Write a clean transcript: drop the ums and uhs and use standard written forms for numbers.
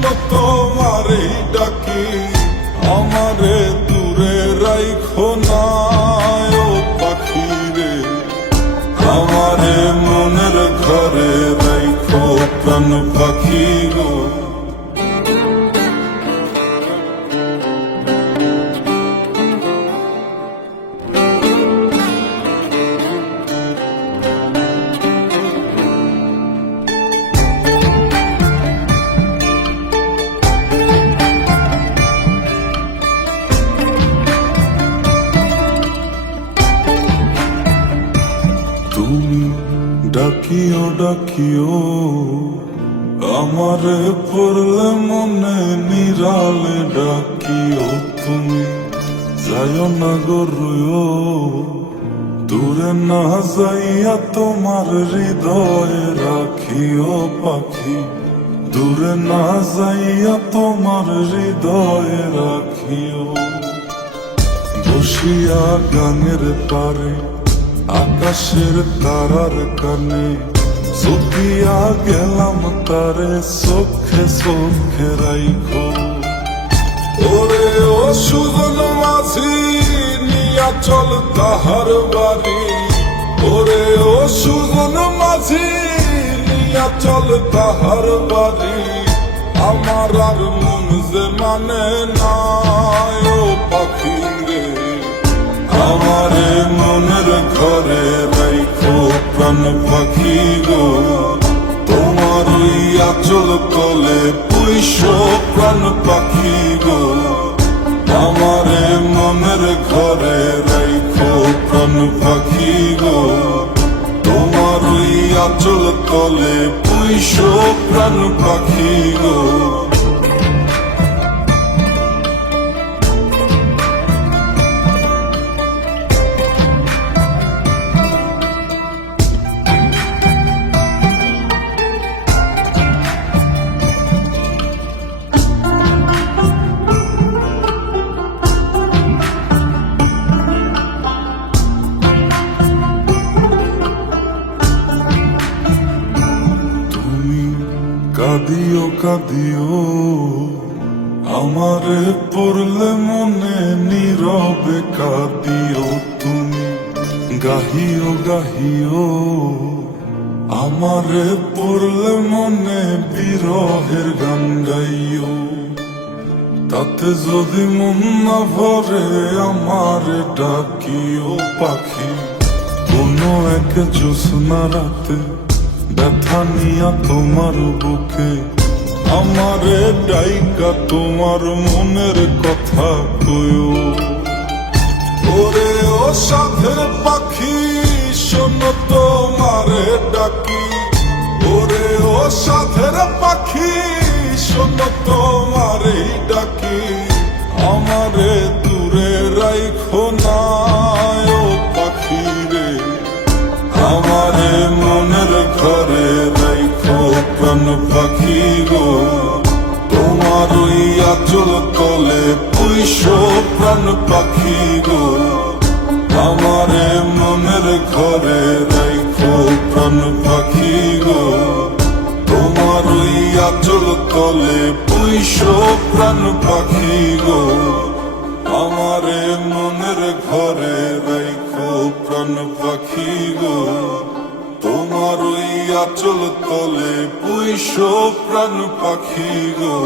শোনো তোমারে ডাকি, আমারে দূরে রাইখো না ও পাখি রে, আমারে মনের ঘরে রাইখো প্রাণ পাখি গো। তুমি ডাকিও ডাকিও আমারে পড়লে মনে নিরালে ডাকিও, তুমি যাইও না গো রুইও, দূরে না যাইয়া তোমার হৃদয়ে রাখিও পাখি, দূরে না যাইয়া তোমার হৃদয়ে রাখিও। বসিয়া গানের পারে আকাশের তারার কানে, চুপিয়া গেলাম তারে চোখে চোখে রাইখো। ওরে ও সুজন মাঝি নিয়া চল তাহার বাড়ি, ওরে ও সুজন মাঝি নিয়া চল তাহার বাড়ি, আমার আর মন যে মানে না ও পাখি রে, আমারে মনের ঘরে রাইখো প্রাণ পাখি গো। তোমার ওই আঁচল তলে পুইশো প্রাণ পাখি গো, আমারে মনের ঘরে রাইখো প্রাণ পাখি গো। তোমার ওই আঁচল তলে পুইশো প্রাণ পাখি গো। কাঁদিও কাঁদিও আমারে পড়লে মনে নীরবে কাঁদিও, তুমি গাহিও গাহিও আমারে পড়লে মনে বিরহের গান গাইও। তাতে যদি মন না ভরে আমারে ডাকিও পাখি, কোনো এক জ্যোৎস্না রাতে ব্যথা নিয়া তোমার বুকে, আমারে ডাইকা তোমার মনের কথা কয়ো। ওরে ও সাধের পাখি শোনো তোমারে ডাকি, ওরে ও সাধের পাখি শোনো তোমারে ডাকি, আমারে দূরে রাইখো না ও পাখি রে, আমারে মনের ঘরে রাইখো প্রাণ পাখি গো। তোমার ওই আঁচল তলে পুইশো প্রাণ পাখি গো, আমারে মনের ঘরে রাইখো প্রাণ পাখি গো। তোমার ওই আঁচল তলে পুইশো প্রাণ পাখি গো, আমারে মনের ঘরে রাইখো প্রাণ পাখি গো। তোমার ওই আঁচল তলে পুইশো প্রাণ পাখি গো।